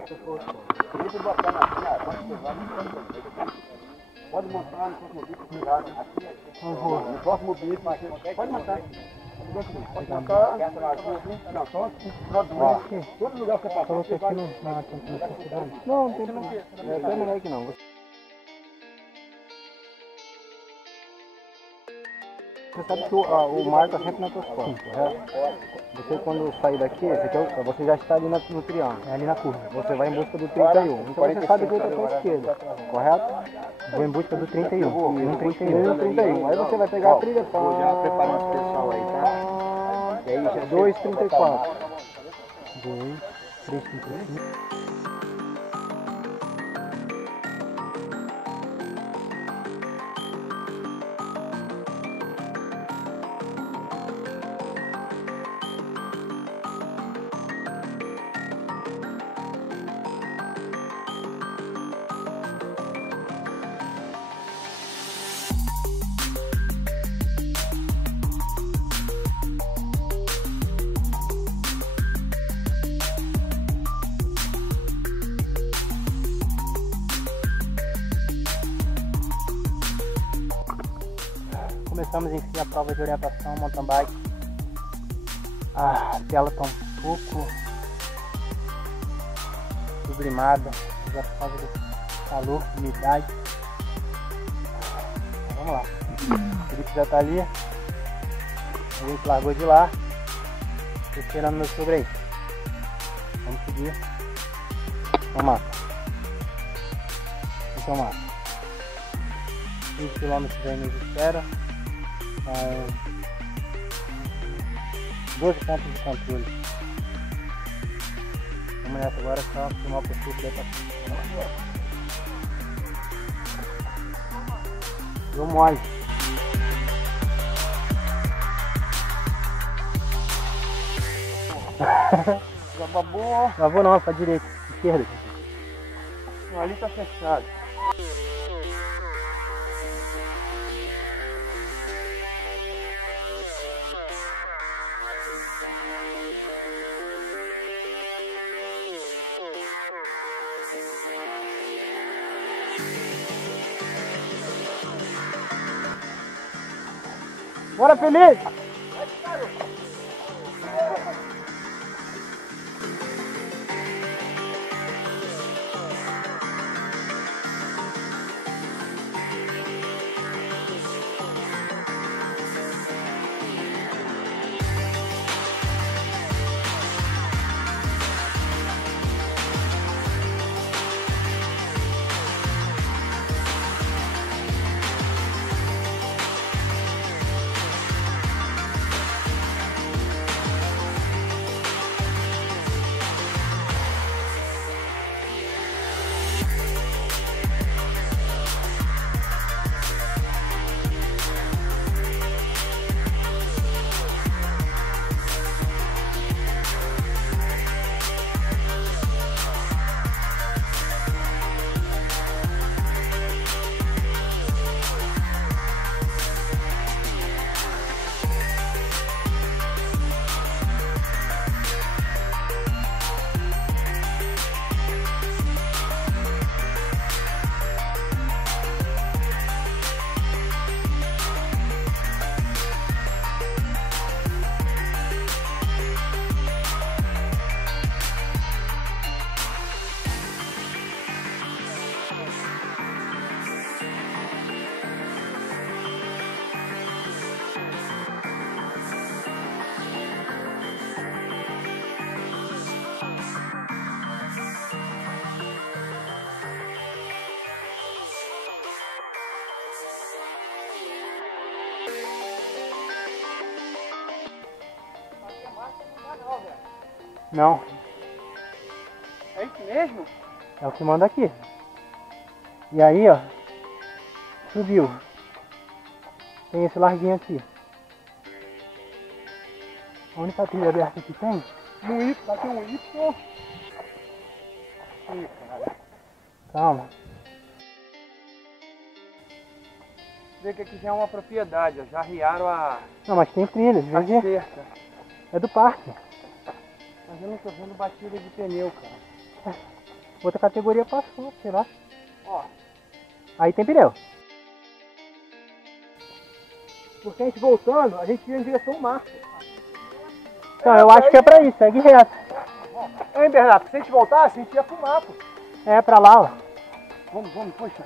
Muito bacana aqui, pode montar no próximo bico, no próximo bico, pode montar. Pode montar, não, só todo lugar que você passar, você vai... Não, não tem melhor que não. Você sabe que o mar está sempre nas suas costas, correto? Você quando sair daqui, você já está ali no triângulo. É ali na curva. Você vai em busca do 31. Então você sabe que eu estou à esquerda, correto? Vou em busca do 31. No 31. Aí você vai pegar a trilha para... Já preparando o pessoal aí, tá? E aí já 2,34. 2, 3,35. Começamos enfim a prova de orientação mountain bike. A tela está um pouco sublimada, já por causa do calor, umidade. Então, vamos lá. O Felipe já está ali. A gente largou de lá. Estou esperando meu sogro aí. Vamos seguir. Vamos lá. Então lá. 20 km aí nos espera. 12 pontos de controle. Vamos nessa agora, só filmar o percurso daí pra frente. Deu mole. Já babou. Babou não, pra direita, esquerda. Ali tá fechado. Bora, Felipe! Não. É isso mesmo? É o que manda aqui. E aí, ó, subiu. Tem esse larguinho aqui. A única trilha aberta que tem? No Y, tá aqui um Y. Ih, cara. Calma. Vê que aqui já é uma propriedade, ó. Já arriaram a... Não, mas tem trilha, a cerca. É do parque. Mas eu não tô vendo batida de pneu, cara. Outra categoria passou, sei lá. Ó. Aí tem pneu. Porque a gente voltando, a gente ia em direção ao mar. Então, eu acho que é pra isso, segue reto. É, Bernardo, se a gente voltasse, a gente ia pro mar, pô. É, pra lá, ó. Vamos, poxa.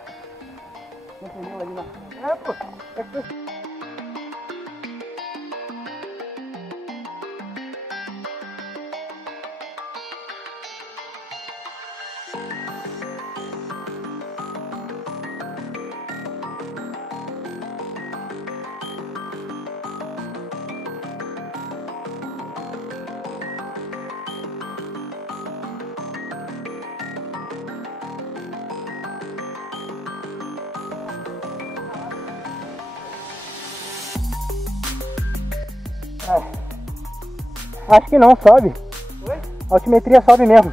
Tem pneu ali na frente. É, pô. É que... Acho que não, sobe. Oi? A altimetria sobe mesmo.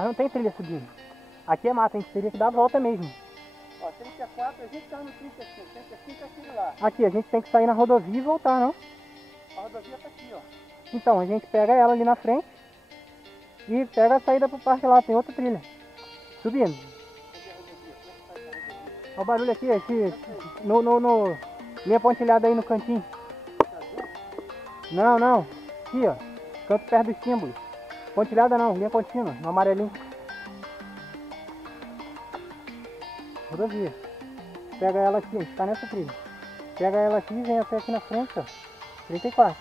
Mas não tem trilha subindo. Aqui é mata, a gente teria que dar a volta mesmo. Ó, 34, a gente tá no 35, 35 é aquele lá. Aqui, a gente tem que sair na rodovia e voltar, não? A rodovia tá aqui, ó. Então, a gente pega ela ali na frente e pega a saída pro parque lá, tem outra trilha. Subindo. Olha o barulho aqui, esse, minha pontilhada aí no cantinho. Não, não. Aqui, ó. Canto perto do símbolo. Pontilhada não, linha contínua, no amarelinho. Rodovia. Pega ela aqui, a gente tá nessa trilha. Pega ela aqui e vem até aqui na frente, ó. 34.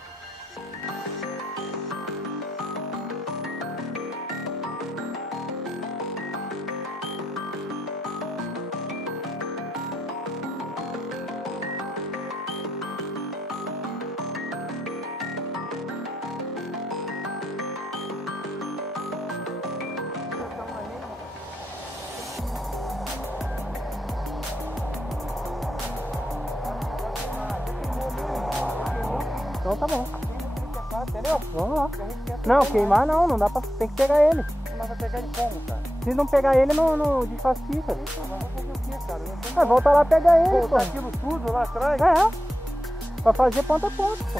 Então tá bom. Entendeu? Vamos lá. Não, queimar não, não dá pra. Tem que pegar ele. Mas vai pegar ele como, cara? Se não pegar ele, não desclassifica. Mas vai fazer o quê, cara? Vai voltar lá e pegar ele, Voltar pô. aquilo tudo lá atrás? É. Pra fazer ponta a ponta, pô.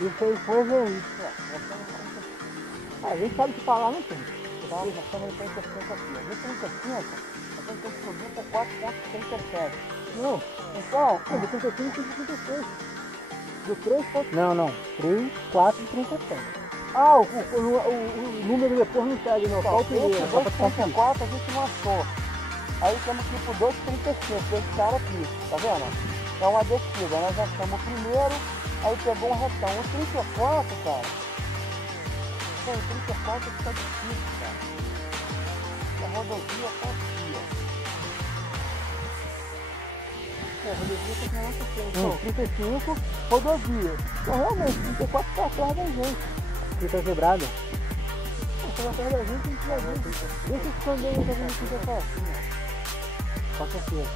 Isso aí foi gente. A gente sabe que falar não tem. Nós estamos em 30% aqui. A gente 30%, a gente tem que subir para 4,37. Não, Então, do 35 e 36. Do 3 pontos. Não. 3, 4 e 37. Ah, o número depois não segue, não. Só o primeiro. esse 2,34 a gente não achou. Aí temos que ir para 2,35, esse cara aqui, tá vendo? É uma descida, nós achamos o primeiro, aí pegou um retão. O 34, cara, pô, o 34 fica difícil, cara. A rodovia tá aqui, ó. A rodovia tá na nossa frente. Então, 35, rodovia. Então, realmente, 34 tá atrás da gente. Fica quebrado. Tá atrás da gente, a gente vai ver. Deixa esse candeiro que a gente fica só assim, ó. Com certeza.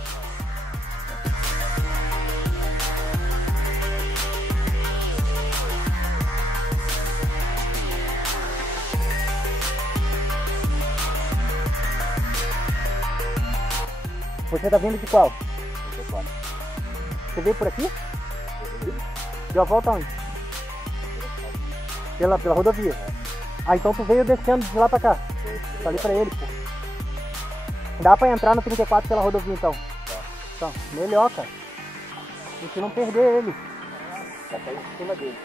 Você tá vindo de qual? Você veio por aqui? Deu a volta onde? Pela rodovia. Ah, então tu veio descendo de lá pra cá. Falei pra ele, pô. Dá pra entrar no 34 pela rodovia então. Então, melhor, cara. A gente não perder ele. Já tá em cima dele.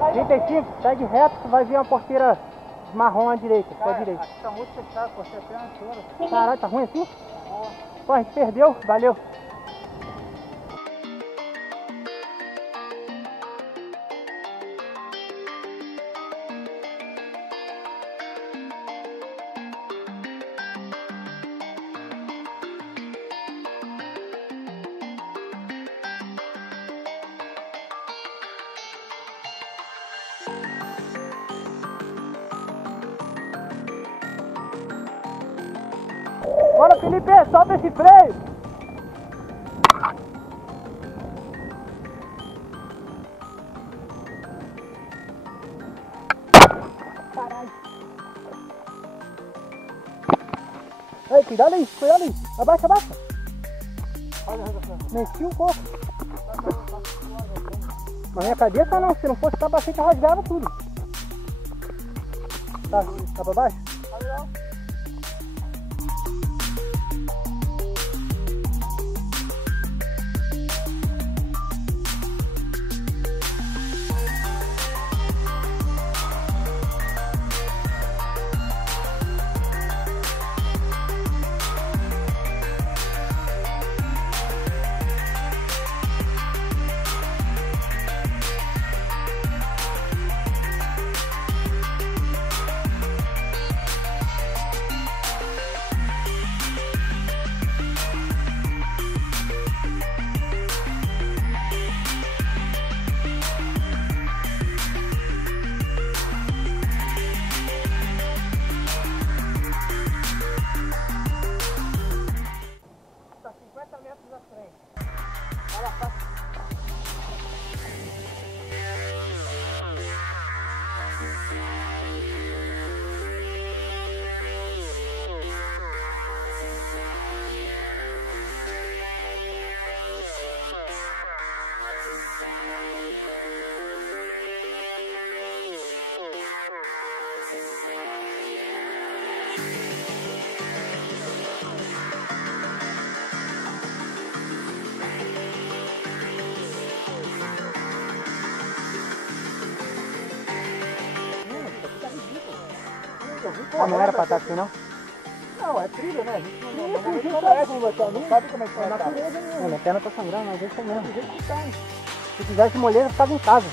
Aí, 35, segue reto, tu vai ver uma porteira marrom à direita, pra direita. Aqui tá muito fechado, você tem uma inteira. Caralho, tá ruim assim? Pô, a gente perdeu, valeu. Bora, Felipe, solta esse freio. Caralho. Ei, cuidado aí, cuidado aí. Abaixa, abaixa. Meti um pouco. Na minha cabeça não, se não fosse capacete eu rasgava tudo. Tá pra baixo? Não era pra estar assim, não? Não, é trilha, né? A gente não sabe como é que vai estar. Minha perna tá sangrando, mas deixa mesmo. Se quisesse moleza, ficava em casa.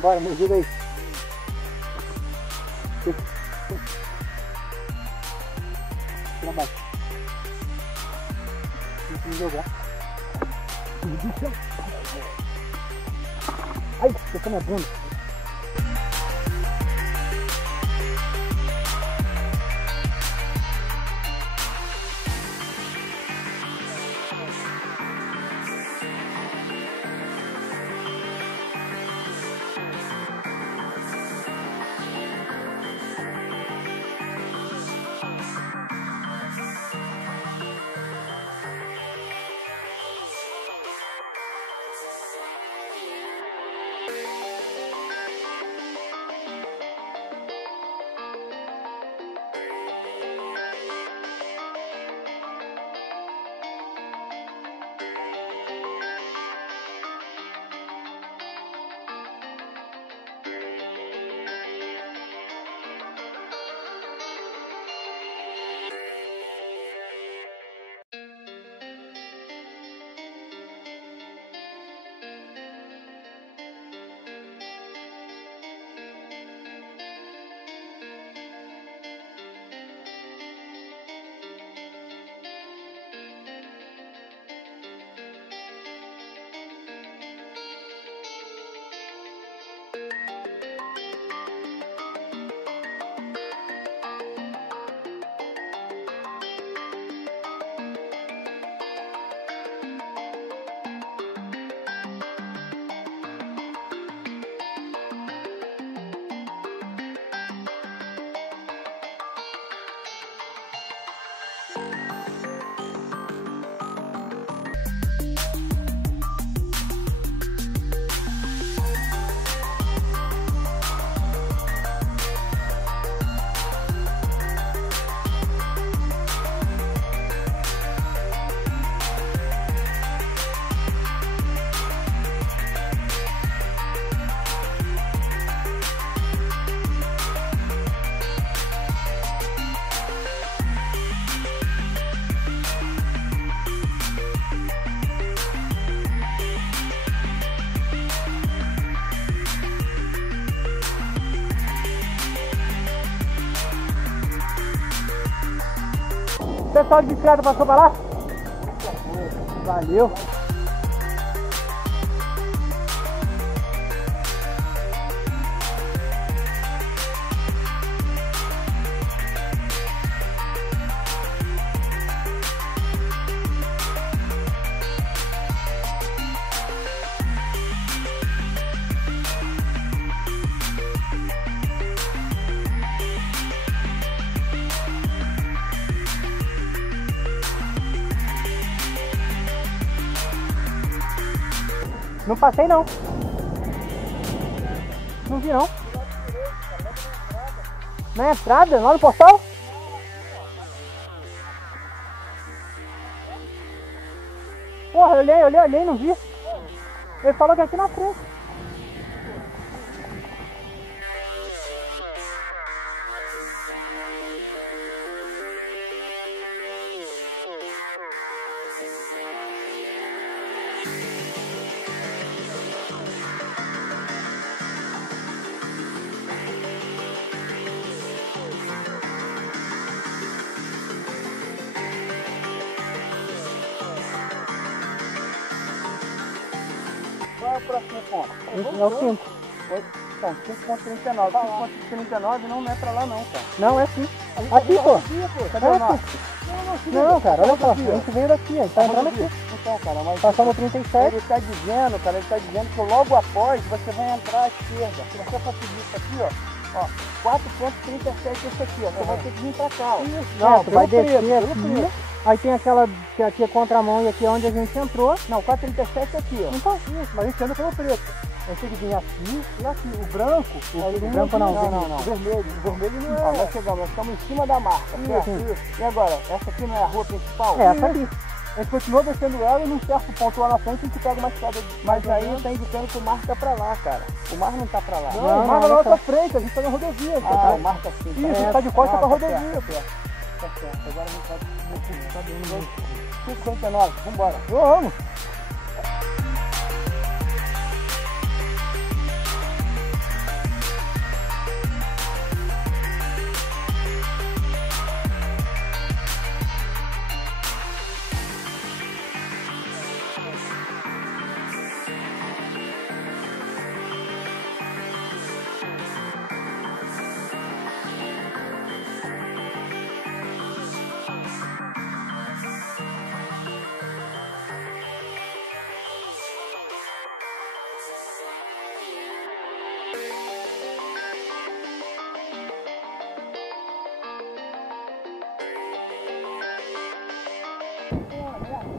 Bora, me ajuda aí. Tira baixo. Tem que me jogar. Ai, tocou minha bunda. O pessoal de bicicleta passou pra lá? Valeu. Não passei não. Não vi não. Na entrada? Lá no portal? Porra, eu olhei, não vi. Ele falou que é aqui na frente. Qual é o próximo ponto? É o 5. Então, 5.39. 5.39 não é pra lá não, cara. Não, é sim. Aqui, pô. Cadê É o nosso? aqui. Não, cara, olha só. A gente veio daqui, a gente tá entrando aqui. Então, cara, mas Passamos 37. ele tá dizendo, cara, ele tá dizendo que logo após você vai entrar à esquerda. Se você for seguir isso aqui, ó, 4.37 esse aqui, ó. Você vai ter que vir pra cá, ó. Não, tu vai descer aqui. Aí tem aquela que aqui é contramão e aqui é onde a gente entrou. Não, 4.37 é aqui, ó. Então, Isso, mas a gente anda pelo preto. A gente tem que vir aqui e aqui. O branco, o branco não, o vermelho. O vermelho não é. Ó, nós chegamos, nós estamos em cima da marca, certo? E agora, essa aqui não é a rua principal? é essa aqui. A gente continua descendo ela e num certo ponto lá na frente a gente pega uma estrada. Mas aí tá indicando que o mar tá pra lá, cara. O mar não tá pra lá. Não, o mar não, na nossa tá. frente, a gente tá na rodovia. Ah, o mar tá assim. Isso, tá de costa pra rodovia, pô. Tá certo, agora a gente vai tá 5.39, vambora. Vamos.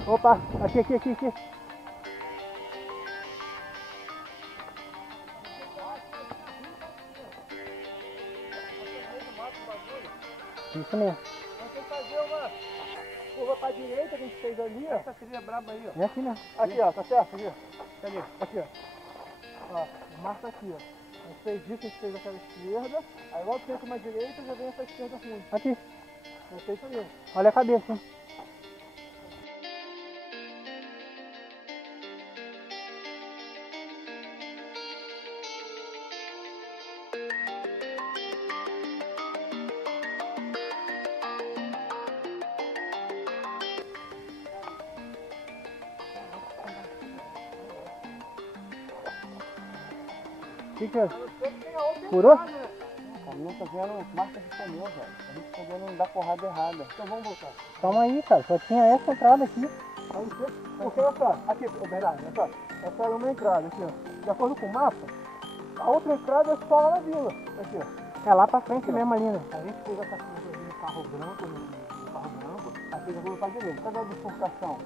Opa, aqui. Isso mesmo. Nós temos que fazer uma curva pra direita que a gente fez ali, ó. Essa seria braba aí, ó. É aqui mesmo. Aqui, ó, tá certo? Aqui, ó. Cadê? Aqui, ó. Ó, marca aqui, ó. A gente fez isso, a gente fez aquela esquerda, aí logo tenta uma direita e já vem essa esquerda ruim. Aqui. Não sei isso aí. Olha a cabeça, hein? O que é? Furou? Cara, não tá vendo marca de pneu, velho. A gente tá vendo dar porrada errada. Então vamos voltar. Calma aí, cara. Só tinha essa entrada aqui. Porque olha só, aqui, é verdade, olha só. Essa é uma entrada aqui, ó. De acordo com o mapa, a outra entrada é só lá na vila. Aqui, ó. É lá pra frente mesmo ali, né? A gente fez essa curva ali no carro branco, aí fez a curva pra direita. Cadê a bifurcação?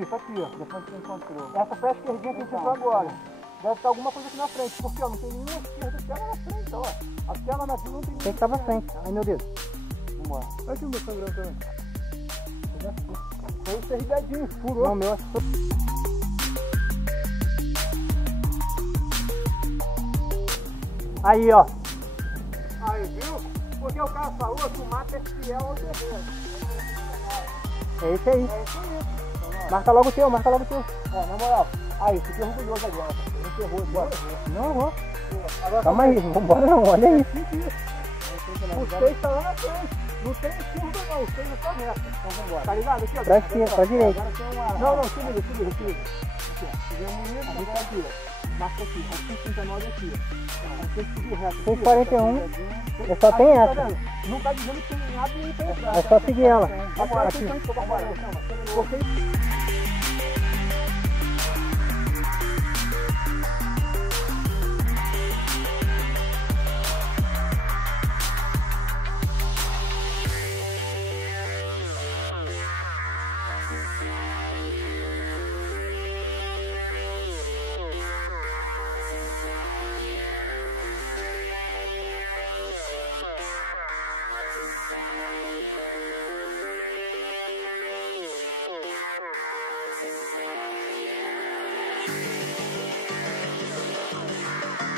Isso, aqui, ó. Depois que você encontrou. Essa foi a esquerdinha que a gente entrou agora. Deve estar alguma coisa aqui na frente, porque ó, não tem nenhuma esquerda aquela na frente, ó. Aquela na vila não tem nenhuma. Tem que estar pra frente. Ai, meu Deus. Vambora. Olha aqui o meu sangrando também. Foi o serrilhadinho, furou. Não, meu acho que foi. Aí, ó. Aí, viu? Porque o cara falou que o mato é fiel ao terreno. É esse aí. É isso aí. Marca logo o teu, marca logo o teu. Ó, na moral. Aí, fiquei orgulhoso agora. A gente errou, bora. Não, vou. Agora Calma aí, vambora não, olha aí. Os 6 tá lá na frente. Não tem curva não, os 6 é só reta. Então vambora. Tá ligado? Aqui, ó. Pra esquerda, pra direita. Agora tem uma... Não, se liga. Aqui, ó. Fizemos isso, agora aqui, ó. Marca aqui, a 539 aqui, ó. Tem que seguir reto. 641. Eu só tenho essa. Tá vendo? Não tá dizendo que tem nada e nem tem entrada. É só seguir ela. Agora Aqui. Porque...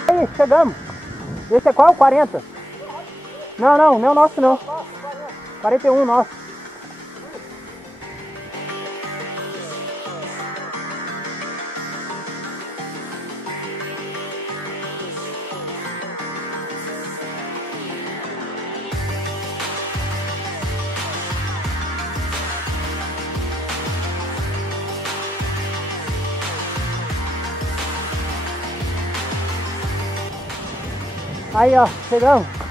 Aí, chegamos. Esse é qual? 40? Não é o nosso não. 41 nosso. Aí, ó, chegamos.